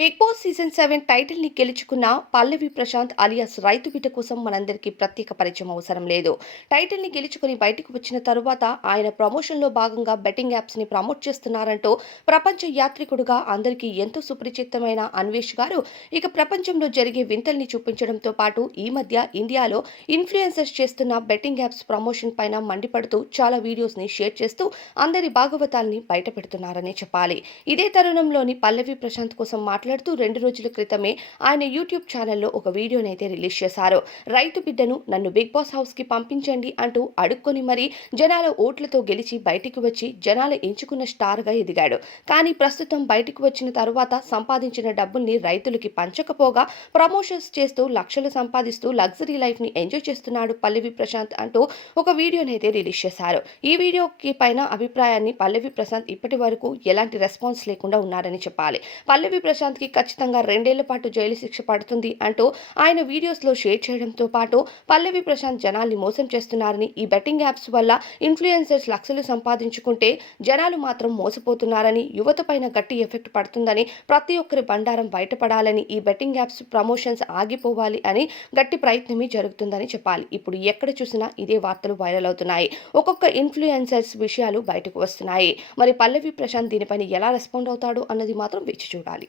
Big boss season seven టైటిల్ని గెలుచుకున్న Pallavi Prashanth alias రైతు బిడ్డ కోసం మనందరికీ ప్రత్యేక పరిచయం అవసరం లేదు. టైటిల్ని గెలుచుకుని బయటకు వచ్చిన తరువాత ఆయన ప్రమోషన్లో భాగంగా బెట్టింగ్ యాప్స్ని ప్రమోట్ చేస్తున్నారంటూ ప్రపంచ యాత్రికుడుగా అందరికీ ఎంతో సుపరిచితమైన అన్వేష్ గారు ఇక ప్రపంచంలో జరిగే వింతల్ని చూపించడంతో పాటు ఈ మధ్య ఇండియాలో ఇన్ఫ్లుయెన్సర్స్ చేస్తున్న బెట్టింగ్ యాప్స్ ప్రమోషన్ పైన మండిపడుతూ చాలా వీడియోస్ని షేర్ చేస్తూ అందరి భాగవతాల్ని బయట పెడుతున్నారనే చెప్పాలి. ఇదే తరుణంలోని పల్లవి ప్రశాంత్ కోసం మాట్లాడుతూ రెండు రోజుల క్రితమే ఆయన యూట్యూబ్ ఛానల్లో ఒక వీడియోని అయితే రిలీజ్ చేశారు. రైతు బిడ్డను నన్ను బిగ్ బాస్ హౌస్కి పంపించండి అంటూ అడుక్కొని మరీ జనాల ఓట్లతో గెలిచి బయటికి వచ్చి జనాలు ఎంచుకున్న స్టార్గా ఎదిగాడు. కానీ ప్రస్తుతం బయటికి వచ్చిన తరువాత సంపాదించిన డబ్బుల్ని రైతులకి పంచకపోగా ప్రమోషన్స్ చేస్తూ లక్షలు సంపాదిస్తూ లగ్జరీ లైఫ్ని ఎంజాయ్ చేస్తున్నాడు పల్లవి ప్రశాంత్ అంటూ ఒక వీడియోని అయితే రిలీజ్ చేశారు. ఈ వీడియోకి పైన అభిప్రాయాన్ని పల్లవి ప్రశాంత్ ఇప్పటి వరకు ఎలాంటి రెస్పాన్స్ లేకుండా ఉన్నారని చెప్పాలి. పల్లవి ప్రశాంత్ కి ఖచ్చితంగా రెండేళ్ళ పాటు జైలు శిక్ష పడుతుంది అంటూ ఆయన వీడియోస్లో షేర్ చేయడంతో పాటు పల్లవి ప్రశాంత్ జనాల్ని మోసం చేస్తున్నారని ఈ బెట్టింగ్ యాప్స్ వల్ల ఇన్ఫ్లుయెన్సర్స్ లక్షలు సంపాదించుకుంటే జనాలు మాత్రం మోసపోతున్నారని యువత పైన గట్టి ఎఫెక్ట్ పడుతుందని ప్రతి ఒక్కరి బండారం బయటపడాలని ఈ బెట్టింగ్ యాప్స్ ప్రమోషన్స్ ఆగిపోవాలి అని గట్టి ప్రయత్నమే జరుగుతుందని చెప్పాలి. ఇప్పుడు ఎక్కడ చూసినా ఇదే వార్తలు వైరల్ అవుతున్నాయి. ఒక్కొక్క ఇన్ఫ్లుయెన్సర్స్ విషయాలు బయటకు వస్తున్నాయి. మరి పల్లవి ప్రశాంత్ దీనిపైన ఎలా రెస్పాండ్ అవుతాడు అన్నది మాత్రం వేచి చూడాలి.